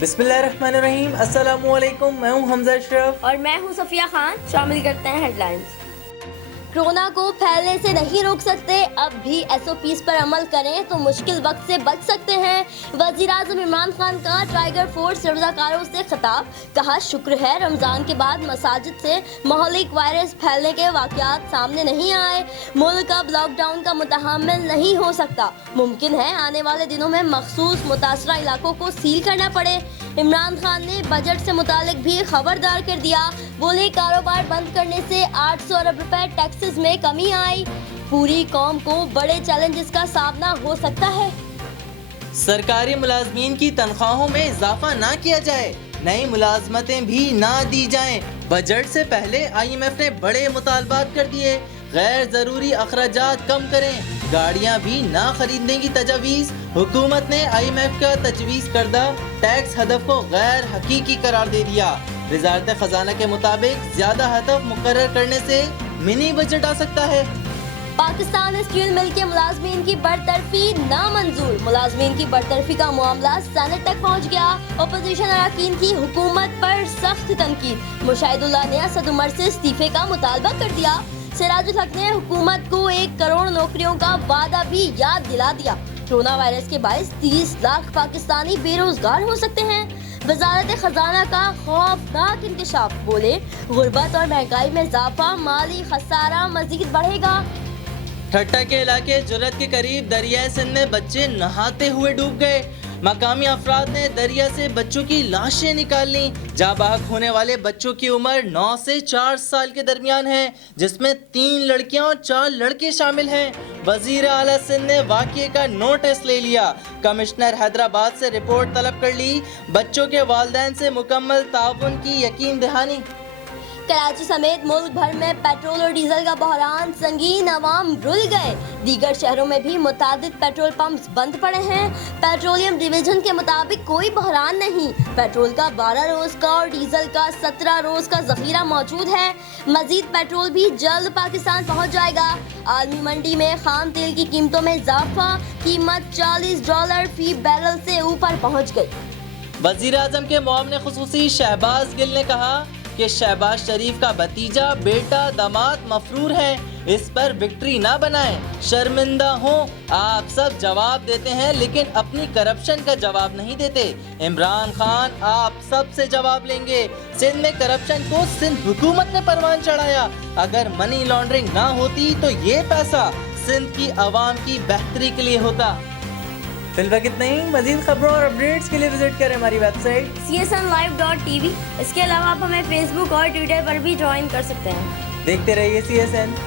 بسم اللہ الرحمن الرحیم، السلام علیکم، میں ہوں حمزہ اشرف اور میں ہوں صفیہ خان۔ شامل کرتے ہیں ہیڈ لائنز۔ کورونا کو پھیلنے سے نہیں روک سکتے، اب بھی ایس او پیز پر عمل کریں تو مشکل وقت سے بچ سکتے ہیں۔ وزیر اعظم عمران خان کا ٹائیگر فورس رضاکاروں سے خطاب، کہا شکر ہے رمضان کے بعد مساجد سے مہلک وائرس پھیلنے کے واقعات سامنے نہیں آئے۔ ملک اب لاک ڈاؤن کا متحمل نہیں ہو سکتا، ممکن ہے آنے والے دنوں میں مخصوص متاثرہ علاقوں کو سیل کرنا پڑے۔ عمران خان نے بجٹ سے متعلق بھی خبردار کر دیا، بولے کاروبار بند کرنے سے 800 ارب روپے ٹیکسز میں کمی آئی، پوری قوم کو بڑے چیلنجز کا سامنا ہو سکتا ہے۔ سرکاری ملازمین کی تنخواہوں میں اضافہ نہ کیا جائے، نئی ملازمتیں بھی نہ دی جائیں۔ بجٹ سے پہلے آئی ایم ایف نے بڑے مطالبات کر دیے، غیر ضروری اخراجات کم کریں، گاڑیاں بھی نہ خریدنے کی تجویز۔ حکومت نے آئی ایم ایف کا تجویز کردہ ٹیکس ہدف کو غیر حقیقی قرار دے دیا۔ وزارت خزانہ کے مطابق زیادہ ہدف مقرر کرنے سے منی بجٹ آ سکتا ہے۔ پاکستان اسٹیل مل کے ملازمین کی برطرفی نامنظور، ملازمین کی برطرفی کا معاملہ سینٹ تک پہنچ گیا۔ اپوزیشن اراکین کی حکومت پر سخت تنقید، مشاہد اللہ نے اسد عمر سے استعفے کا مطالبہ کر دیا۔ سراج الحق نے حکومت کو 1 کروڑ نوکریوں کا وعدہ بھی یاد دلا دیا۔ کورونا وائرس کے باعث 30 لاکھ پاکستانی بے روزگار ہو سکتے ہیں۔ وزارت خزانہ کا خوفناک انکشاف، بولے غربت اور مہنگائی میں اضافہ، مالی خسارہ مزید بڑھے گا۔ ٹھٹہ کے علاقے جرت کے قریب دریائے سندھ میں بچے نہاتے ہوئے ڈوب گئے۔ مقامی افراد نے دریا سے بچوں کی لاشیں نکال لیں۔ جاں بحق ہونے والے بچوں کی عمر 9 سے 4 سال کے درمیان ہے، جس میں 3 لڑکیاں اور 4 لڑکے شامل ہیں۔ وزیر اعلیٰ سندھ نے واقعے کا نوٹس لے لیا، کمشنر حیدرآباد سے رپورٹ طلب کر لی، بچوں کے والدین سے مکمل تعاون کی یقین دہانی۔ کراچی سمیت ملک بھر میں پیٹرول اور ڈیزل کا بحران، سنگین عوام رل گئے۔ دیگر شہروں میں بھی متعدد پیٹرول پمپس بند پڑے ہیں۔ پیٹرولیم ڈویژن کے مطابق کوئی بحران نہیں، پیٹرول کا 12 روز کا اور ڈیزل کا 17 روز کا ذخیرہ موجود ہے۔ مزید پیٹرول بھی جلد پاکستان پہنچ جائے گا۔ عالمی منڈی میں خام تیل کی قیمتوں میں اضافہ، قیمت $40 فی بیرل سے اوپر پہنچ گئی۔ وزیر اعظم کے معاون خصوصی شہباز گل نے کہا کہ شہباز شریف کا بھتیجا، بیٹا، داماد مفرور ہے، اس پر وکٹری نہ بنائیں، شرمندہ ہوں۔ آپ سب جواب دیتے ہیں لیکن اپنی کرپشن کا جواب نہیں دیتے۔ عمران خان آپ سب سے جواب لیں گے۔ سندھ میں کرپشن کو سندھ حکومت نے پروان چڑھایا، اگر منی لانڈرنگ نہ ہوتی تو یہ پیسہ سندھ کی عوام کی بہتری کے لیے ہوتا۔ فی الوقت اتنا ہی، مزید خبروں اور اپڈیٹس کے لیے وزٹ کریں ہماری ویب سائٹ csnlive.tv۔ اس کے علاوہ آپ ہمیں فیس بک اور ٹویٹر پر بھی جوائن کر سکتے ہیں۔ دیکھتے رہیے CSN۔